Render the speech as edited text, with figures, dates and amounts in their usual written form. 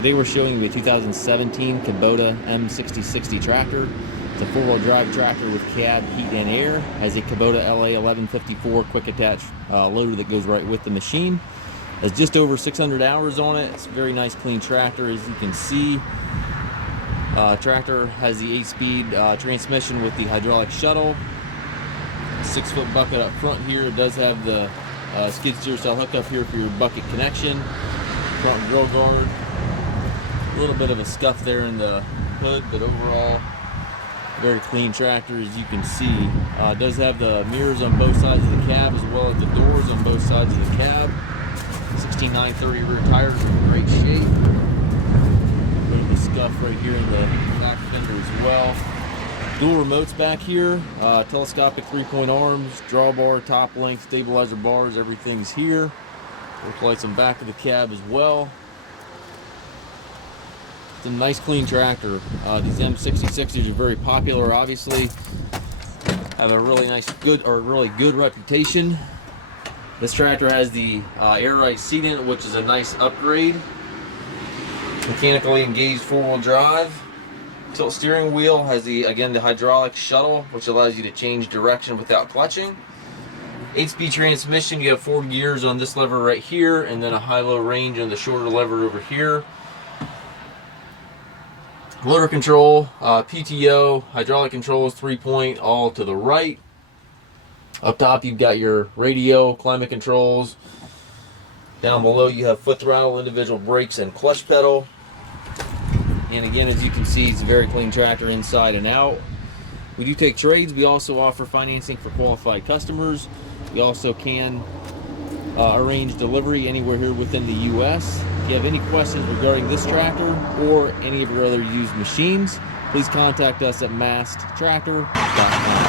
Today we're showing you a 2017 Kubota M6060 tractor. It's a four-wheel drive tractor with cab, heat, and air. Has a Kubota LA 1154 quick attach loader that goes right with the machine. Has just over 600 hours on it. It's a very nice, clean tractor, as you can see. Tractor has the 8-speed transmission with the hydraulic shuttle. 6-foot bucket up front here. It does have the skid steer style hookup here for your bucket connection. Front grill guard. A little bit of a scuff there in the hood, but overall very clean tractor, as you can see. It does have the mirrors on both sides of the cab, as well as the doors on both sides of the cab. 16/930 rear tires are in great shape. A bit of the scuff right here in the back fender as well. Dual remotes back here. Telescopic 3-point arms, drawbar, top length, stabilizer bars, everything's here. Work lights on back of the cab as well. It's a nice, clean tractor. These M6060s are very popular, obviously. Have a really nice, really good reputation. This tractor has the air ride seat in it, which is a nice upgrade. Mechanically engaged four-wheel drive. Tilt steering wheel has the hydraulic shuttle, which allows you to change direction without clutching. 8-speed transmission. You have 4 gears on this lever right here, and then a high-low range on the shorter lever over here. Motor control, PTO, hydraulic controls, 3-point, all to the right. Up top you've got your radio, climate controls. Down below you have foot throttle, individual brakes, and clutch pedal. And again, as you can see, it's a very clean tractor inside and out. We do take trades. We also offer financing for qualified customers. We also can arrange delivery anywhere here within the U.S. If you have any questions regarding this tractor or any of your other used machines, please contact us at masttractor.com.